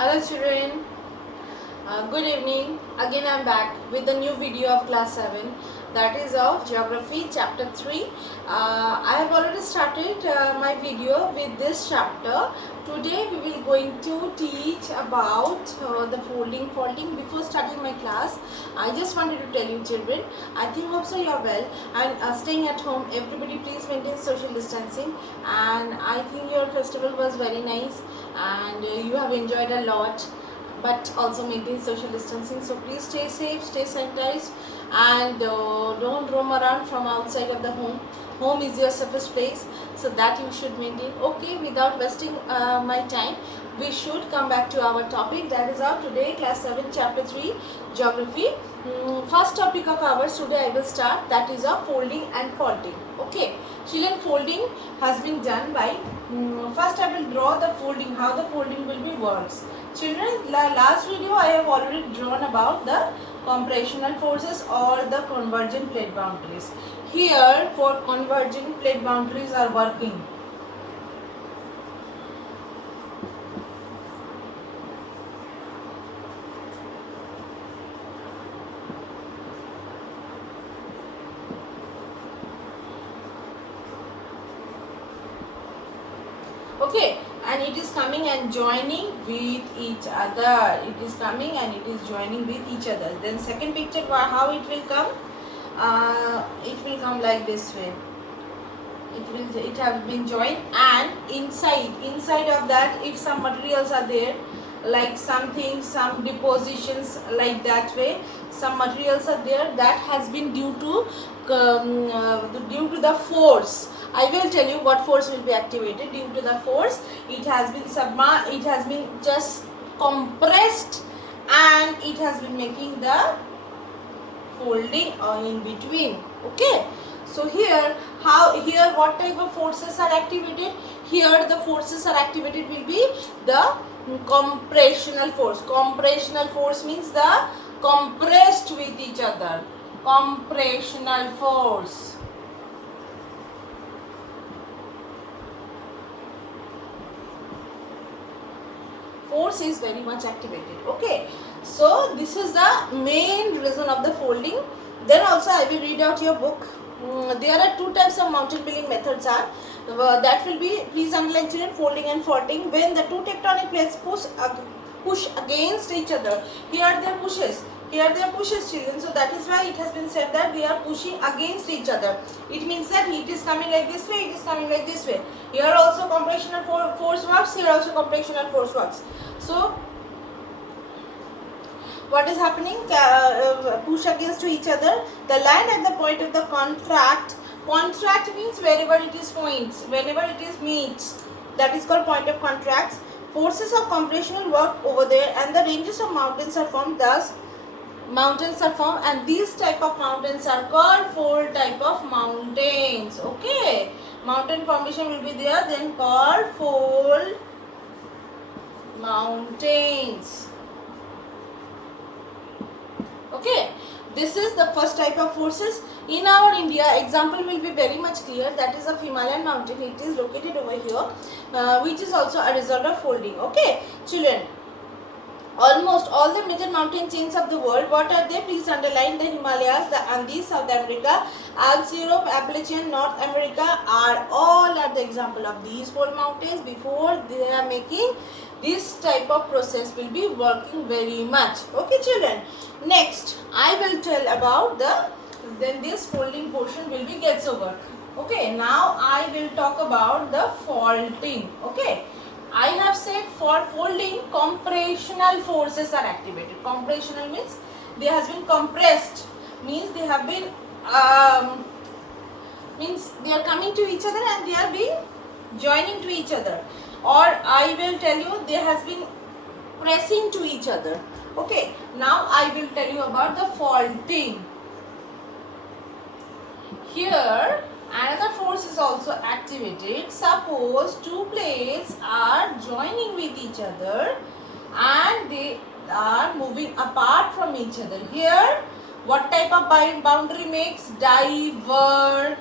Hello children, good evening. Again I am back with a new video of class 7, that is of geography chapter 3. I have already started my video with this chapter. Today we will going to teach about the folding faulting. Before starting my class, I just wanted to tell you children, I think hope so you are well and staying at home. Everybody please maintain social distancing, and I think your festival was very nice and you have enjoyed a lot, but also maintain social distancing. So please stay safe, stay sanitized, and don't roam around from outside of the home. Home is your safest place, so that you should maintain. Okay, without wasting my time, we should come back to our topic, that is our today class 7 chapter 3 geography. First topic of ours today I will start, that is of folding and faulting. Okay children, folding has been done by first I will draw the folding, how the folding will be works. Children, last video I have already drawn about the compressional forces or the convergent plate boundaries. Here for convergent plate boundaries are working. Okay, and it is coming and joining with each other. It is coming and it is joining with each other. Then second picture, how it will come? It will come like this way. It have been joined, and inside of that, if some materials are there, like something, some depositions like that way, some materials are there, that has been due to the force. I will tell you what force will be activated. Due to the force, it has been just compressed, and it has been making the folding in between. Okay, so here what type of forces are activated? Here the forces are activated will be the compressional force. Compressional force means the compressed with each other. Compressional force. Force is very much activated. Okay, so this is the main reason of the folding. Then also I will read out your book. There are two types of mountain building methods are that will be, please underline children, folding and faulting. When the two tectonic plates push against each other, here they are pushes, here they are pushes children, so that is why it has been said that they are pushing against each other. It means that it is coming like this way, it is coming like this way. Here also compressional force works, here also compressional force works. So what is happening? Push against to each other. The line at the point of the contract means wherever it is points, whenever it is meets, that is called point of contracts. Forces of compressional work over there, and the ranges of mountains are formed. Thus mountains are formed, and these type of mountains are called fold type of mountains. Okay, mountain formation will be there, then called fold mountains. Okay, this is the first type of forces. In our India, example will be very much clear, that is of Himalayan mountain. It is located over here, which is also a result of folding. Okay children, almost all the major mountain chains of the world, what are they? Please underline. The Himalayas, the Andes, South America, Alps, Europe, Appalachian, North America are the example of these four mountains. Before they are making this type of process will be working very much. Okay children, next I will tell about then this folding portion will be gets over. Okay, now I will talk about the faulting. Okay, I have said for folding, compressional forces are activated. Compressional means they has been compressed, means they have been means they are coming to each other and they are being joining to each other, or I will tell you they has been pressing to each other. Okay, now I will tell you about the faulting. Here another force is also activated. Suppose two plates are joining with each other and they are moving apart from each other. Here what type of boundary makes? Divergent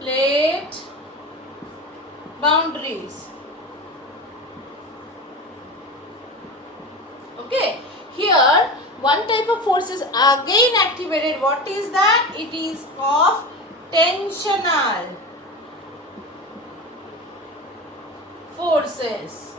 plate boundaries. one type of force is again activated. What is that? It is of tensional forces.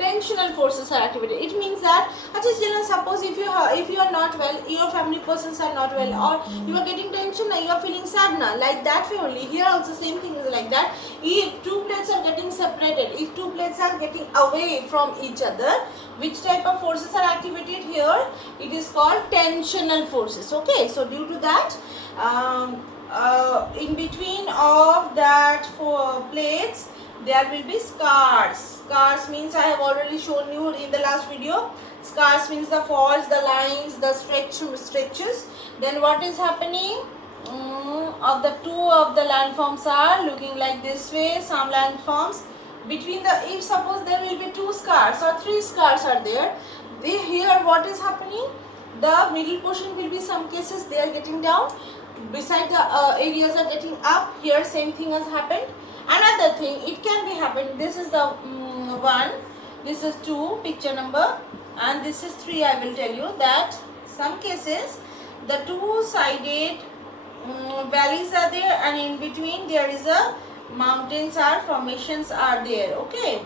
Tensional forces are activated. It means that, children, suppose if you are not well, your family persons are not well, or you are getting tension, you are feeling sadna, like that way only. Here also same thing is like that. If two plates are getting separated, if two plates are getting away from each other, which type of forces are activated here? It is called tensional forces. Okay, so due to that, in between of that four plates, there will be scars. Scars means, I have already shown you in the last video. Scars means the faults, the lines, the stretches. Then what is happening? Of the two of the landforms are looking like this way. Some landforms between the, if suppose there will be two scars or three scars are there, here what is happening? The middle portion will be, some cases they are getting down, beside the areas are getting up. Here same thing has happened. Another thing, it can be happened. This is the 1, this is 2, picture number, and this is 3. I will tell you that some cases the two-sided valleys are there, and in between there is a mountains or formations are there. Okay,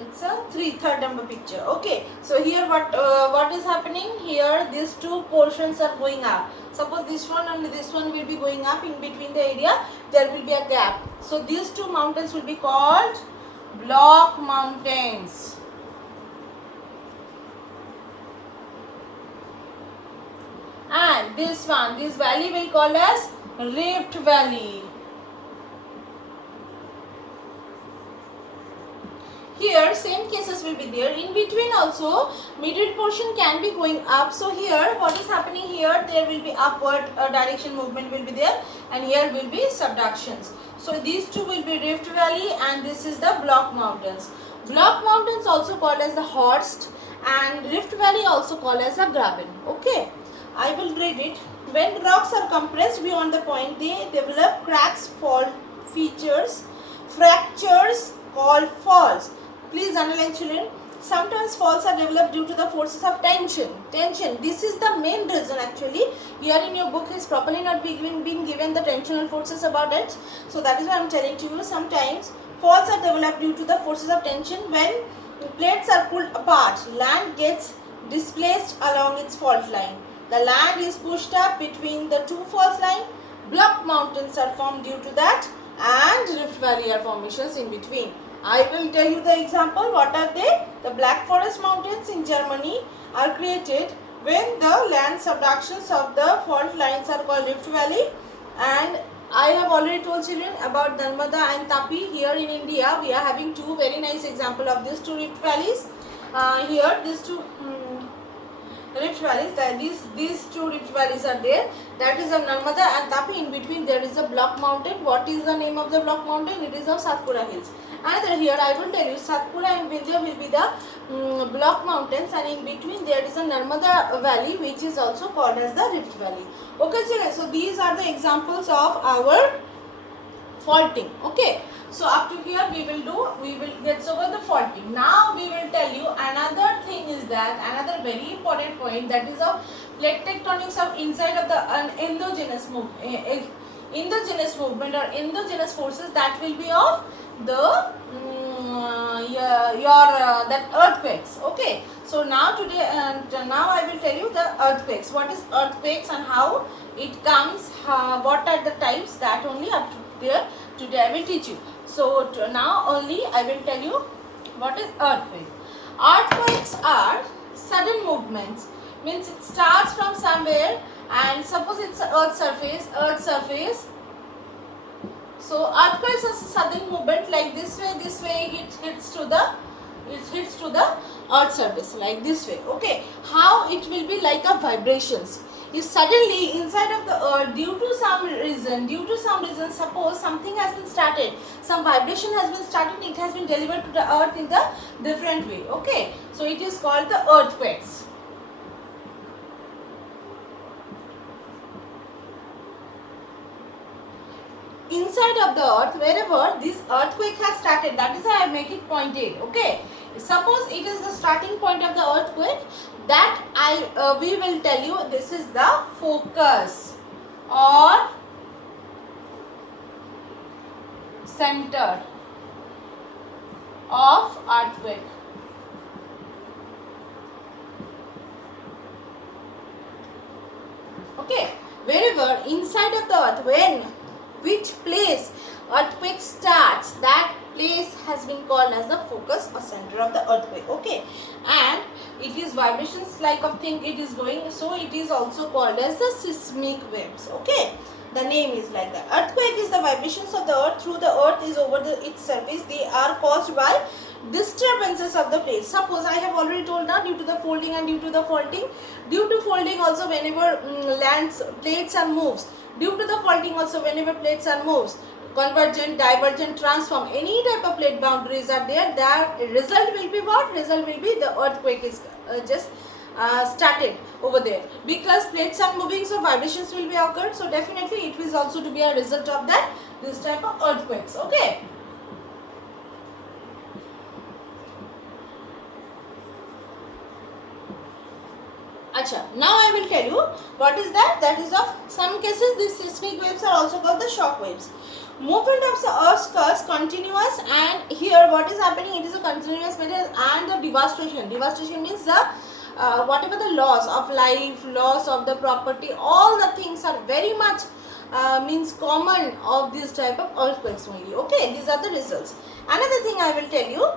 it's a third number picture. Okay, so here what is happening here? These two portions are going up. Suppose this one and this one will be going up. In between the area there will be a gap. So these two mountains will be called block mountains. And this one, this valley will call as Rift Valley. Here same cases will be there. In between also middle portion can be going up. So here what is happening here? There will be upward direction movement will be there, and here will be subductions. So these two will be Rift Valley, and this is the Block Mountains. Block Mountains also called as the Horst, and Rift Valley also called as the Graben. Okay, I will read it. When rocks are compressed beyond the point, they develop cracks, fault features, fractures called faults. Please underline, children. Sometimes faults are developed due to the forces of tension. This is the main reason actually. Here in your book is properly not being given the tensional forces about it. So that is why I am telling to you. Sometimes faults are developed due to the forces of tension. When plates are pulled apart, land gets displaced along its fault line. The land is pushed up between the two fault lines. Block mountains are formed due to that, and Rift Valley are formations in between. I will tell you the example. What are they? The Black Forest Mountains in Germany are created when the land subductions of the fault lines are called Rift Valley. And I have already told children about Narmada and Tapi. Here in India, we are having two very nice examples of these two Rift Valleys. Here, these two Rift Valleys, these two Rift Valleys are there. That is of Narmada and Tapi. In between there is a Block Mountain. What is the name of the Block Mountain? It is of Satpura Hills. Another, here I will tell you, Satpura and Vindhya will be the Block Mountains, and in between there is a Narmada Valley, which is also called as the Rift Valley. Okay, children, so these are the examples of our faulting. Okay, so up to here we will get over the faulting. Now we will tell you another thing is that, another very important point, that is of plate tectonics of inside of the endogenous movement. Endogenous movement or endogenous forces, that will be of the that earthquakes. Okay, so now today now I will tell you the earthquakes. What is earthquakes and how it comes, what are the types, that only up to there today I will teach you. So now only I will tell you what is earthquake. Earthquakes are sudden movements, means it starts from somewhere, and suppose it's earth surface. So earthquakes is a sudden movement, like this way it hits to the earth surface, like this way. Okay, how it will be like a vibrations. If suddenly inside of the earth, due to some reason, suppose something has been started, some vibration has been started, it has been delivered to the earth in the different way. Okay, so it is called the earthquakes. Inside of the earth, wherever this earthquake has started, that is why I make it pointed. Okay, Suppose it is the starting point of the earthquake, that we will tell you this is the focus or center of earthquake. Okay, wherever inside of the earth, when which place earthquake starts, that place has been called as the focus or center of the earthquake. Okay, and it is vibrations like of thing it is going, so it is also called as the seismic waves. Okay, the name is like that. Earthquake is the vibrations of the earth through the earth is over its surface. They are caused by disturbances of the plate. Suppose I have already told now, due to the folding and due to the faulting. Due to folding also, whenever lands plates and moves. Due to the faulting also, whenever plates and moves, convergent, divergent, transform, any type of plate boundaries are there, that result will be what? Result will be the earthquake is just started over there, because plates are moving, so vibrations will be occurred, so definitely it will also to be a result of that, this type of earthquakes. Okay. Acha, now I will tell you what is that. That is of some cases these seismic waves are also called the shock waves. Movement of the earth's crust continuous, and here what is happening, it is a continuous method, and the devastation. Devastation means the whatever the loss of life, loss of the property, all the things are very much means common of this type of earthquakes only. Okay, these are the results. Another thing I will tell you,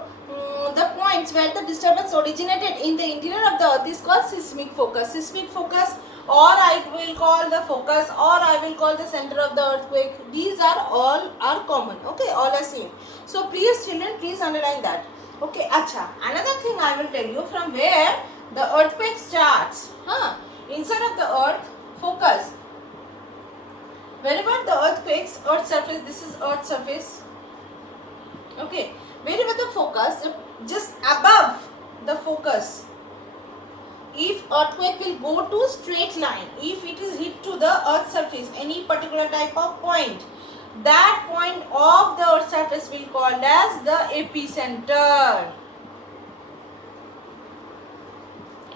the points where the disturbance originated in the interior of the earth is called seismic focus. Seismic focus, or I will call the focus, or I will call the center of the earthquake. These are all are common. Okay, all are same. So please children, please underline that. Okay, acha. Another thing I will tell you, from where the earthquake starts. Inside of the earth, focus. Wherever the earthquakes, earth surface, this is earth surface. Okay, wherever the focus, just above the focus, if earthquake will go to straight line, if it is hit to the earth surface, any particular type of point, that point of the earth surface will called as the epicenter.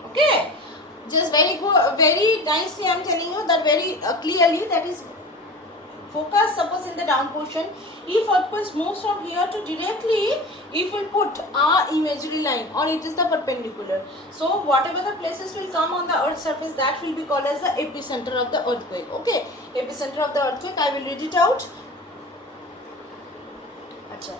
Okay, just very good, very nicely I am telling you that very clearly, that is focus. Suppose in the down portion, if earthquake moves from here to directly, if we put a imaginary line, or it is the perpendicular, so whatever the places will come on the earth surface, that will be called as the epicenter of the earthquake. Okay, epicenter of the earthquake, I will read it out. Achha.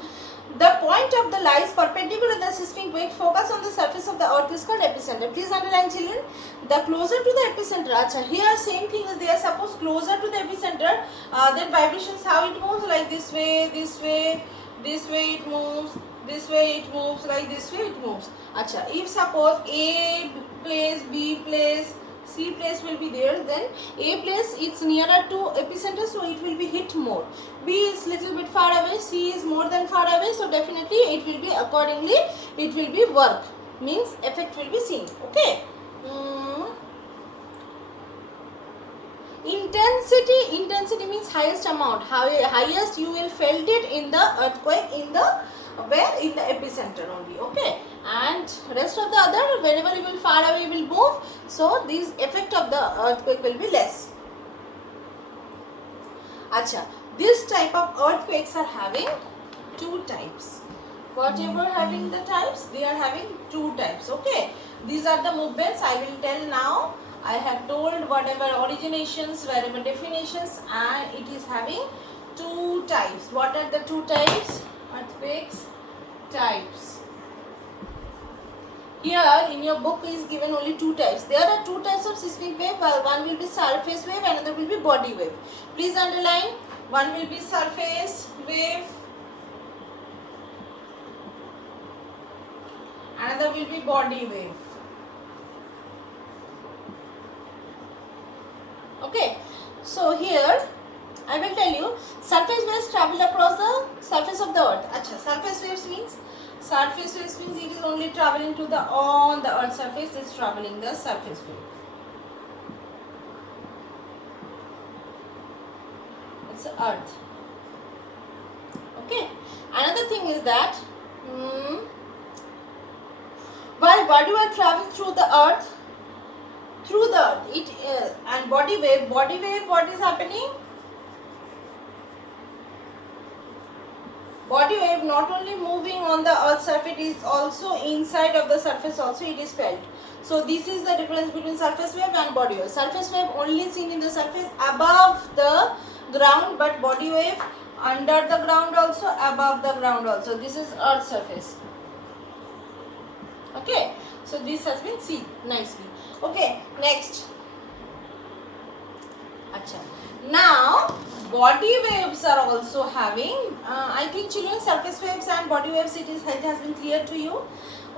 The point of the lies perpendicular to the seismic wave, focus on the surface of the earth is called epicenter. Please underline children, the closer to the epicenter. Achha, here same thing is there. Suppose closer to the epicenter, then vibrations, how it moves, like this way, this way, this way it moves, this way it moves, like this way it moves. Achha, if suppose A place, B place, C place will be there, then A place it's nearer to epicenter, so it will be hit more. B is little bit far away, C is more than far away, so definitely it will be accordingly, it will be work, means effect will be seen. Okay. Intensity means highest amount, highest you will felt it in the earthquake, in the where, in the epicenter only. Okay, and rest of the other, wherever you will far away will move, so this effect of the earthquake will be less. Acha, this type of earthquakes are having two types. Whatever having the types, they are having two types. Okay, these are the movements I will tell now. I have told whatever originations, wherever definitions, and it is having two types. What are the two types? Earthquakes types. Here in your book is given only two types. There are two types of seismic wave. One will be surface wave, another will be body wave. Please underline. One will be surface wave, another will be body wave. Okay, so here I will tell you, surface waves travel across the surface of the earth. Achha, surface waves means it is only traveling to the on the earth surface, is traveling the surface wave. It's earth. Okay, another thing is that While body wave travels through the earth, and body wave, what is happening? Body wave not only moving on the earth surface, it is also inside of the surface also it is felt. So this is the difference between surface wave and body wave. Surface wave only seen in the surface above the ground, but body wave under the ground also, above the ground also. This is earth surface. Okay, so this has been seen nicely. Okay, next. Acha. Now body waves are also having, I think children, surface waves and body waves, it has been clear to you.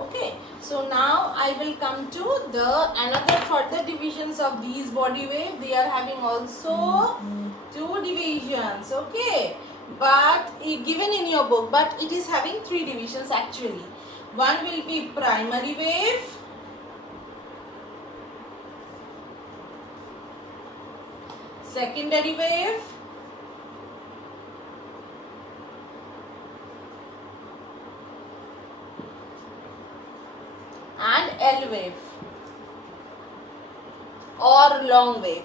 Okay, so now I will come to the another further divisions of these body wave. They are having also two divisions. Okay, but given in your book, but it is having three divisions actually. One will be primary wave, secondary wave, and L wave or long wave.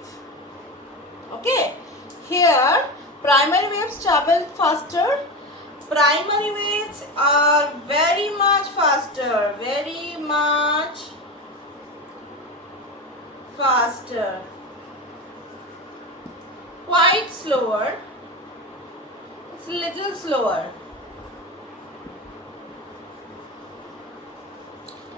Okay, here primary waves travel faster. Primary waves are very much faster, quite slower, it's a little slower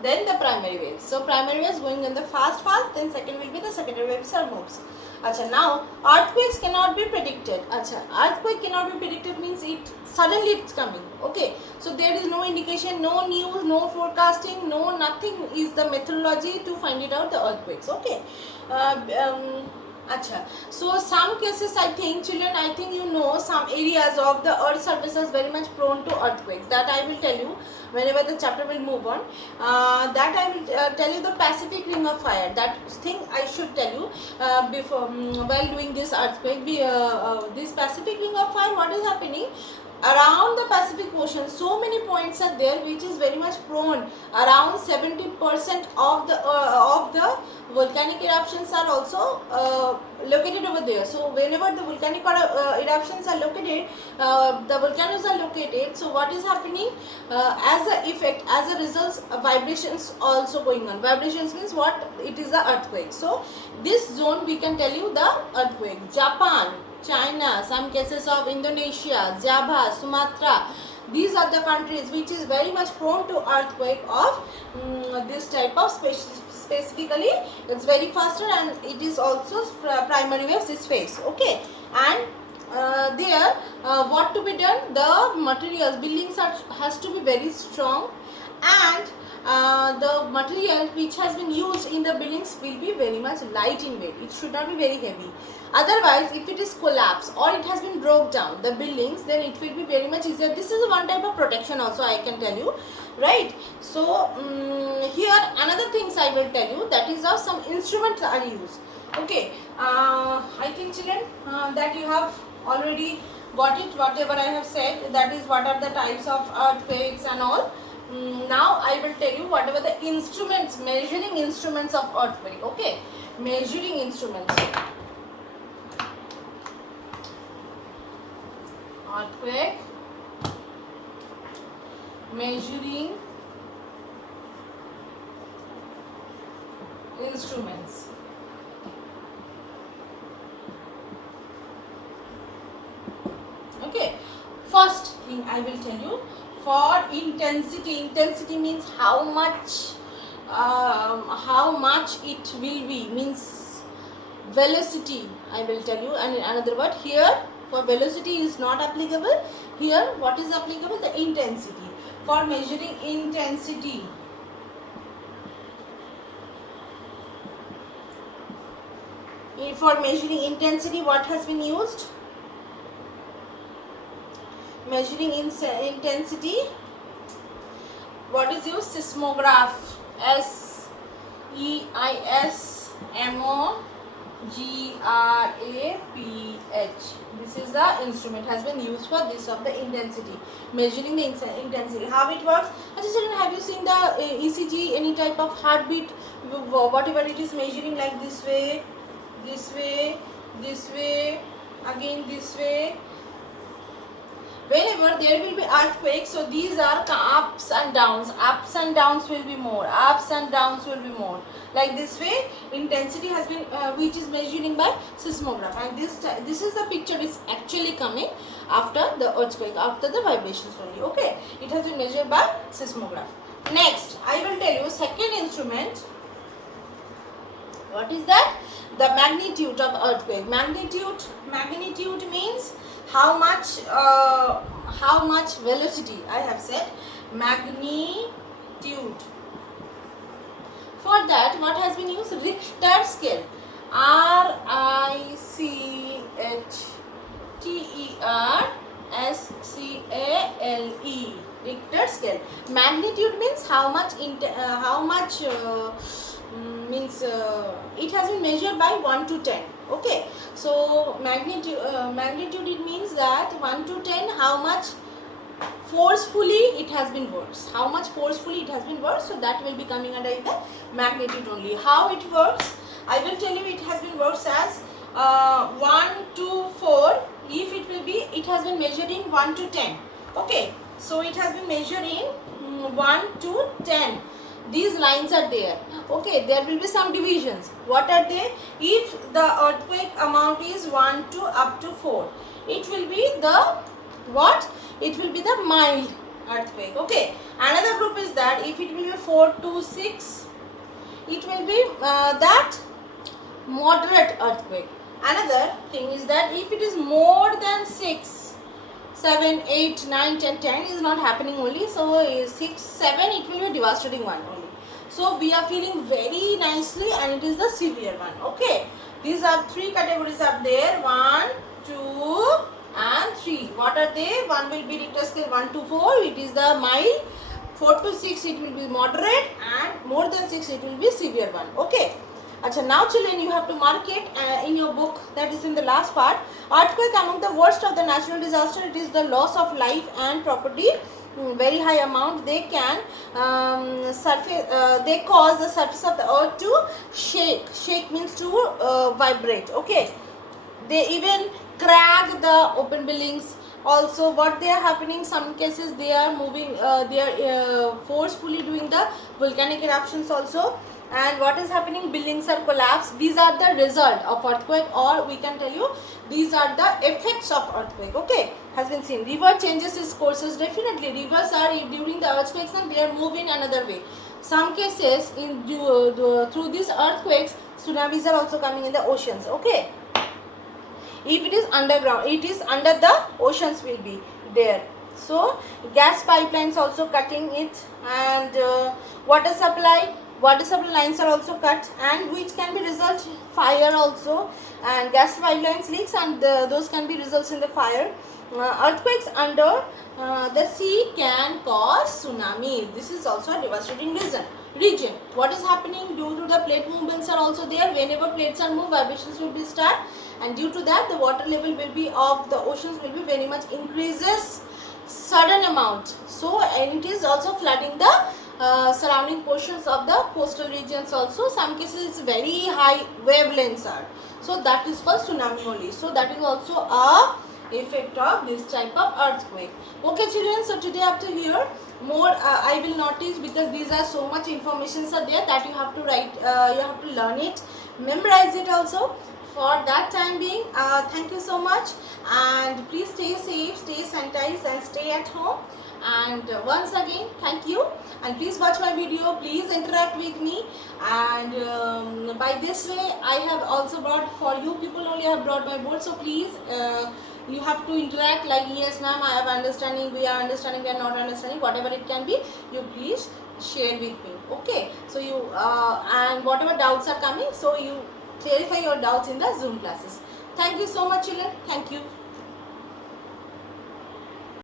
than the primary waves. So primary waves going in the fast, then second will be the secondary waves or moves. Acha, now earthquakes cannot be predicted. Acha, earthquake cannot be predicted means suddenly it's coming. Okay, so there is no indication, no news, no forecasting, no nothing is the methodology to find it out the earthquakes. Okay, Acha. So some cases, I think children, I think you know some areas of the earth surface is very much prone to earthquakes. That I will tell you whenever the chapter will move on. That I will tell you the Pacific Ring of Fire. That thing I should tell you before while doing this earthquake. This Pacific Ring of Fire, what is happening? Around the Pacific Ocean, so many points are there which is very much prone. Around 70% of the volcanic eruptions are also located over there. So whenever the volcanic eruptions are located, the volcanoes are located. So what is happening? As a effect, as a result, vibrations also going on. Vibrations means what? It is the earthquake. So this zone we can tell you the earthquake. Japan, China, some cases of Indonesia, Java, Sumatra, these are the countries which is very much prone to earthquake of this type of specifically it's very faster, and it is also primary waves is phase. Okay, and there what to be done, the materials, buildings has to be very strong, and the material which has been used in the buildings will be very much light in weight. It should not be very heavy. Otherwise, if it is collapsed or it has been broke down, the buildings, then it will be very much easier. This is one type of protection also, I can tell you, right? So here another things I will tell you, that is how some instruments are used. Okay, I think children that you have already got it, whatever I have said, that is what are the types of earthquakes and all. Now I will tell you whatever the instruments, measuring instruments of earthquake. Okay, measuring instruments. Earthquake, measuring instruments. Okay, first thing I will tell you, for intensity means how much it will be, means velocity I will tell you. And in another word, here for velocity is not applicable. Here what is applicable? The intensity. For measuring intensity, what has been used? Measuring intensity, what is used? Seismograph. SEISMOGRAPH. graph. This is the instrument has been used for this of the intensity, measuring the intensity. How it works? Children, have you seen the ECG, any type of heartbeat, whatever it is measuring, like this way, this way, this way, again this way. Whenever there will be earthquakes, so these are ups and downs. Ups and downs will be more. Ups and downs will be more. Like this way, intensity has been which is measuring by seismograph. And this is the picture is actually coming after the earthquake, after the vibrations only. Okay, it has been measured by seismograph. Next, I will tell you second instrument. What is that? The magnitude of earthquake. Magnitude means how much velocity. I have said magnitude. For that, what has been used? Richter scale. RICHTERSCALE. Richter scale. Magnitude means how much means it has been measured by 1 to 10. Okay, so magnitude it means that 1 to 10 how much forcefully it has been worked. How much forcefully it has been worked, so that will be coming under the magnitude only. How it works, I will tell you. It has been worked as 1 to 4. If it will be, it has been measured in 1 to 10. Okay, so it has been measured in 1 to 10. These lines are there. Okay, there will be some divisions. What are they? If the earthquake amount is 1 to up to 4, it will be the what? It will be the mild earthquake. Okay, another group is that if it will be 4 to 6, it will be that moderate earthquake. Another thing is that if it is more than 6, 7, 8, 9, 10, 10 is not happening only. So 6, 7, it will be a devastating one only. So we are feeling very nicely, and it is the severe one. Okay, these are 3 categories up there. 1, 2 and 3. What are they? 1 will be Richter scale 1 to 4. It is the mild. 4 to 6 it will be moderate, and more than 6 it will be severe one. Okay. Achha, now children, you have to mark it in your book, that is in the last part. Earthquake among the worst of the natural disaster. It is the loss of life and property. Very high amount. They can they cause the surface of the earth to shake. Shake means to vibrate. Okay, they even crack the open buildings. Also, what they are happening, some cases they are moving, they are forcefully doing the volcanic eruptions also. And what is happening? Buildings are collapsed. These are the result of earthquake, or we can tell you these are the effects of earthquake. Okay, has been seen. River changes its courses. Definitely, rivers are during the earthquakes and they are moving another way. Some cases in through these earthquakes, tsunamis are also coming in the oceans. Okay, if it is underground, it is under the oceans will be there. So gas pipelines also cutting it, and water supply lines are also cut, and which can be result fire also, and gas pipelines leaks, and those can be results in the fire. Earthquakes under the sea can cause tsunamis. This is also a devastating region. What is happening? Due to the plate movements are also there. Whenever plates are moved, vibrations will be start, and due to that the water level will be of the oceans will be very much increases sudden amount. So, and it is also flooding the surrounding portions of the coastal regions also. Some cases it's very high wavelengths are, so that is called tsunami only. So that is also a effect of this type of earthquake. Okay children, so today up to here more I will not teach, because these are so much informations are there that you have to write, you have to learn it, memorize it also. For that time being, thank you so much, and please stay safe, stay sanitized, and stay at home. And once again, thank you, and please watch my video, please interact with me. And by this way I have also brought for you people only, I have brought my board. So please you have to interact, like yes ma'am, I have understanding, we are understanding, we are not understanding, whatever it can be, you please share with me. Okay, so you and whatever doubts are coming, so you clarify your doubts in the Zoom classes. Thank you so much children. Thank you.